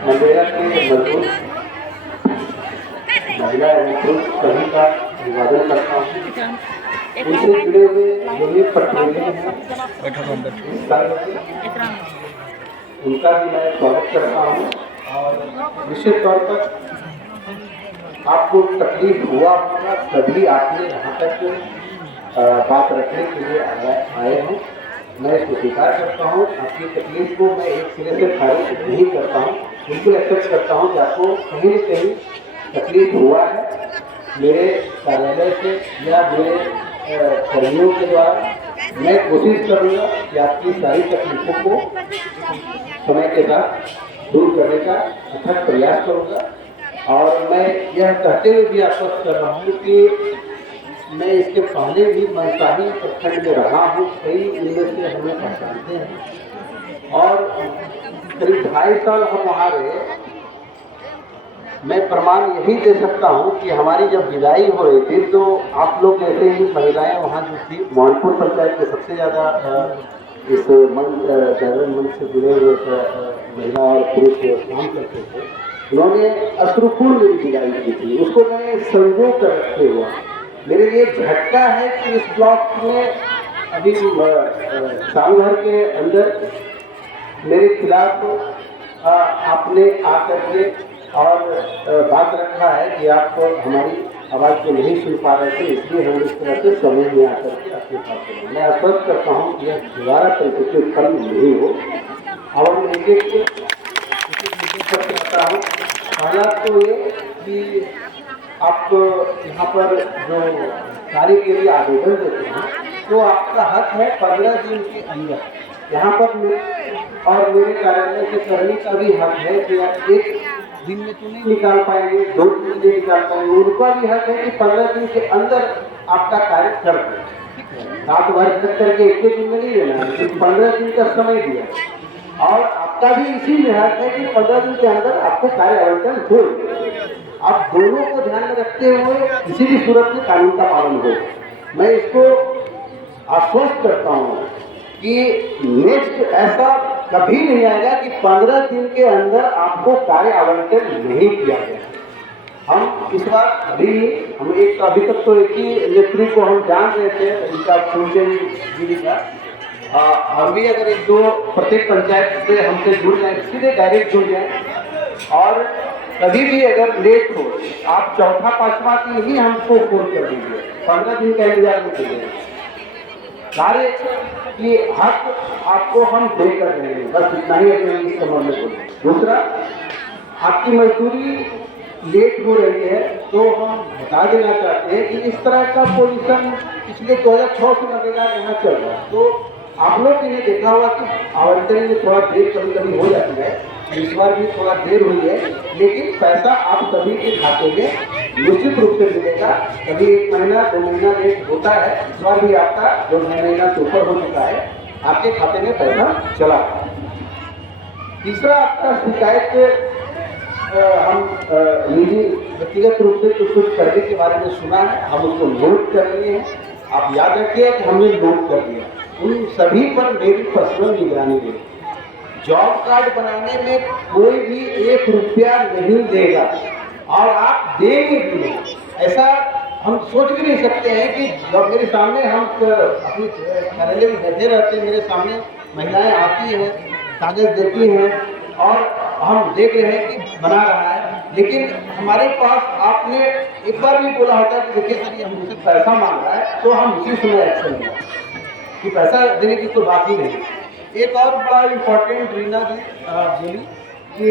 मनरेगा के मजदूर महिला एवं पुरुष सभी का अभिवादन करता हूँ। उनसे जुड़े हुए जो भी प्रतिनिधि हैं इस कार्य के, उनका भी मैं स्वागत करता हूँ। और निश्चित तौर पर आपको तकलीफ हुआ होगा, तभी आपने यहाँ तक बात रखने के लिए आए हैं। मैं इसको स्वीकार करता हूँ। आपकी तकलीफ को मैं एक सिरे से खारिज नहीं करता हूँ, बिल्कुल एक्सेप्ट करता हूँ कि आपको कहीं न कहीं तकलीफ हुआ है। मेरे कार्यालय से या मेरे कर्मियों के द्वारा मैं कोशिश करूँगा कि आपकी सारी तकलीफों को समय के साथ दूर करने का अथक प्रयास करूँगा। और मैं यह कहते हुए भी आश्वस्त कर रहा हूँ कि मैं इसके पहले भी मनसाही प्रखंड में रहा हूँ, कई इनमें से हमें पहचानते हैं और करीब 2.5 साल हम वहाँ रहे। मैं प्रमाण यही दे सकता हूँ कि हमारी जब विदाई हो रही थी तो आप लोग जैसे ही महिलाएं वहाँ जो थी, मोहनपुर पंचायत के सबसे ज़्यादा इस जागरण मंच से जुड़े हुए महिला और पुरुष काम करते थे, उन्होंने अश्रुपूर्ण मेरी विदाई की थी। उसको मैं संजो कर रखे हुआ, मेरे लिए झटका है कि इस ब्लॉक में अभी साल भर के अंदर मेरे खिलाफ आपने आकर के और बात रखा है कि आप हमारी आवाज़ को नहीं सुन पा रहे थे, इसलिए हम इस तरह से समझ में आकर के आपके पास चले। मैं आश्वस्त करता हूँ कि यह दोबारा परिस्थिति उत्पन्न नहीं हो। और मैं एक करता हूँ, पहला तो ये कि आप यहाँ पर जो कार्य के लिए आवेदन देते हैं तो आपका हक है 15 दिन के अंदर यहाँ पर और मेरे कार्यालय के कर्मी का भी हक है कि आप 1 दिन में तो नहीं निकाल पाएंगे, 2 दिन में नहीं निकाल पाएंगे, उनका भी हक है कि 15 दिन के अंदर आपका कार्य कर दें। रात भर तक करके 1 दिन में नहीं लेना है, 15 दिन का समय दिया और आपका भी इसी में हक है कि 15 दिन के अंदर आपको कार्य आवंटन हो। आप दोनों को ध्यान में रखते हुए किसी भी सूरत में कानून का पालन हो। मैं इसको आश्वस्त करता हूँ कि नेक्स्ट ऐसा कभी नहीं आएगा कि 15 दिन के अंदर आपको कार्य आवंटन नहीं किया गया। हम इस बार अभी तक तो एक ही नेत्री को हम जान रहे थे, इनका फूलचंद जी का। हम भी अगर 1-2 प्रत्येक पंचायत से हमसे जुड़ जाए, सीधे डायरेक्ट जुड़ जाए और कभी भी अगर लेट हो, आप 4-5वां दिन ही हमको फोन कर दीजिए, 15 दिन का इंतजार नहीं कीजिए। कार्य की हक आपको हम दे कर रहे हैं, बस इतना ही अगर इस संबंध में बोले। दूसरा, आपकी मजदूरी लेट हो रही है तो हम बता देना चाहते हैं कि इस तरह का पोजीशन पिछले 2006 से लगेगा यहाँ चल रहा है। तो आप लोग ने देखा होगा कि आवंटन में थोड़ा देर कभी हो जाती है, इस बार भी थोड़ा देर हुई है, लेकिन पैसा आप सभी के खाते में निश्चित रूप से मिलेगा। कभी 1 महीना 2 महीना लेट होता है, इस बार भी आपका 2 महीना से ऊपर हो चुका है, आपके खाते में पैसा चला। तीसरा, आपका शिकायत हम निजी व्यक्तिगत रूप से कुछ करने के बारे में सुना है, हम उसको नोट कर लिए हैं। आप याद रखिए कि हमने नोट कर दिया, उन सभी पर मेरी पर्सनल निगरानी है। जॉब कार्ड बनाने में कोई भी 1 रुपया नहीं देगा और आप देंगे भी नहीं। ऐसा हम सोच भी नहीं सकते हैं कि जब मेरे सामने हम अपने कार्यालय में बैठे रहते हैं, मेरे सामने महिलाएं आती हैं, कागज देती हैं और हम देख रहे हैं कि बना रहा है, लेकिन हमारे पास आपने एक बार भी बोला होता है कि देखिए सर ये हमसे पैसा मांग रहा है, तो हम उसी समय एक्शन लें कि पैसा देने की तो बात ही नहीं। एक और बड़ा इम्पोर्टेंट रीना जी बोली कि